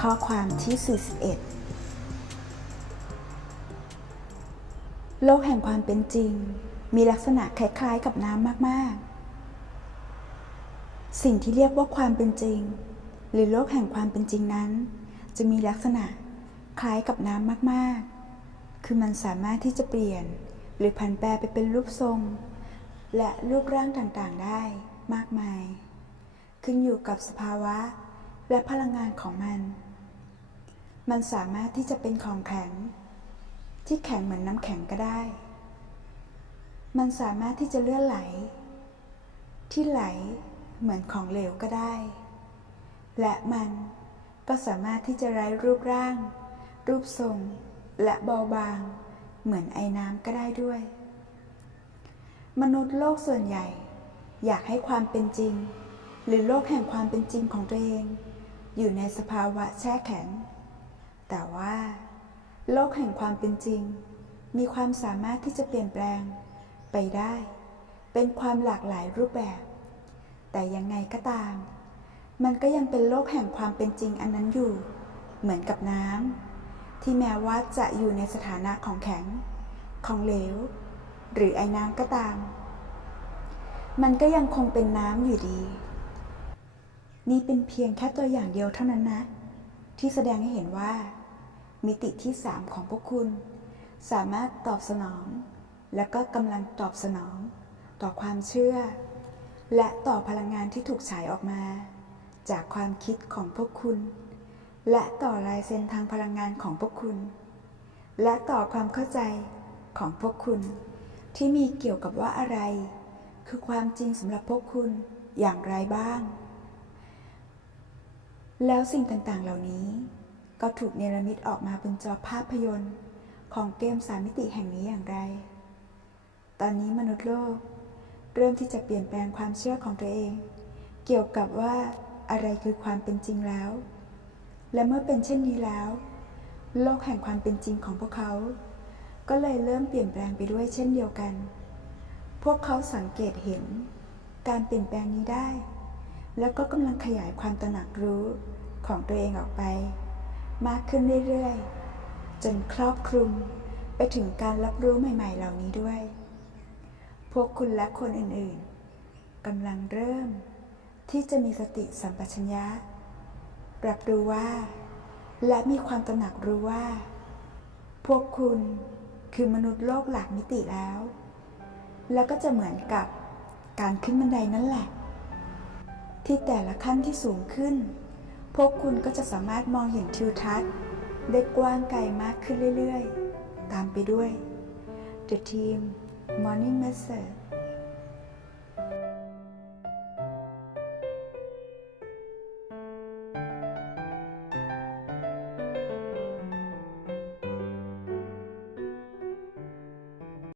ข้อความที่ 41 โลกแห่งความเป็นจริง มีลักษณะคล้ายๆกับน้ำมาก ๆ สิ่งที่เรียกว่าความเป็นจริง หรือโลกแห่งความเป็นจริงนั้น จะมีลักษณะคล้ายกับน้ำมาก ๆ คือมันสามารถที่จะเปลี่ยน หรือผันแปรไปเป็นรูปทรง และรูปร่างต่างๆ ได้มากมาย ขึ้นอยู่กับสภาวะและพลังงานของมัน มันสามารถที่จะเป็นของแข็ง ที่แข็งเหมือนน้ำแข็งก็ได้ มันสามารถที่จะเลื่อนไหล ที่ไหลเหมือนของเหลวก็ได้ และมันก็สามารถที่จะไร้รูปร่าง รูปทรง และเบาบาง เหมือนไอ้น้ำก็ได้ด้วย มนุษย์โลกส่วนใหญ่ อยากให้ความเป็นจริง หรือโลกแห่งความเป็นจริงของตัวเอง อยู่ในสภาวะแช่แข็ง แต่ว่า โลกแห่งความเป็นจริง มีความสามารถที่จะเปลี่ยนแปลง ไปได้ เป็นความหลากหลายรูปแบบ แต่ยังไงก็ตาม มันก็ยังเป็นโลกแห่งความเป็นจริงอันนั้นอยู่ เหมือนกับน้ำที่แม้ว่าจะอยู่ในสถานะของแข็ง ของเหลว หรือไอ้น้ำก็ตาม มันก็ยังคงเป็นน้ำอยู่ดี นี่เป็นเพียงแค่ตัวอย่างเดียวเท่านั้นนะ ที่แสดงให้เห็นว่า มิติที่ 3 ของพวกคุณ สามารถตอบสนอง และก็กำลังตอบสนอง ต่อความเชื่อ และต่อพลังงานที่ถูกฉายออกมา จากความคิดของพวกคุณ และต่อลายเซ็นทางพลังงานของพวกคุณ และต่อความเข้าใจของพวกคุณ ที่มีเกี่ยวกับว่าอะไร คือความจริงสำหรับพวกคุณอย่างไรบ้าง แล้วสิ่งต่างๆเหล่านี้ ก็ถูกเนรมิตออกมาบนจอภาพยนตร์ ของเกมสามมิติแห่งนี้อย่างไร ตอนนี้มนุษย์โลก เริ่มที่จะเปลี่ยนแปลงความเชื่อของตัวเอง เกี่ยวกับว่าอะไรคือความเป็นจริงแล้ว และเมื่อเป็นเช่นนี้แล้ว โลกแห่งความเป็นจริงของพวกเขา ก็เลยเริ่มเปลี่ยนแปลงไปด้วยเช่นเดียวกัน พวกเขาสังเกตเห็น การเปลี่ยนแปลงนี้ได้ แล้วก็กำลังขยายความตระหนักรู้ของตัวเองออกไป มากขึ้นเรื่อยๆ จนครอบคลุมไปถึงการรับรู้ใหม่ ๆ เหล่านี้ด้วย พวกคุณและคนอื่นๆกำลังเริ่มที่จะมีสติสัมปชัญญะ รับรู้ว่า และมีความตระหนักรู้ว่า พวกคุณคือมนุษย์โลกหลากมิติแล้ว แล้วก็จะเหมือนกับการขึ้นบันไดนั่นแหละ ที่แต่ละขั้นที่สูงขึ้น พวกคุณก็จะสามารถมองเห็นทิวทัศน์ ได้กว้างไกลมากขึ้นเรื่อยๆ ตามไปด้วย The Team Morning Message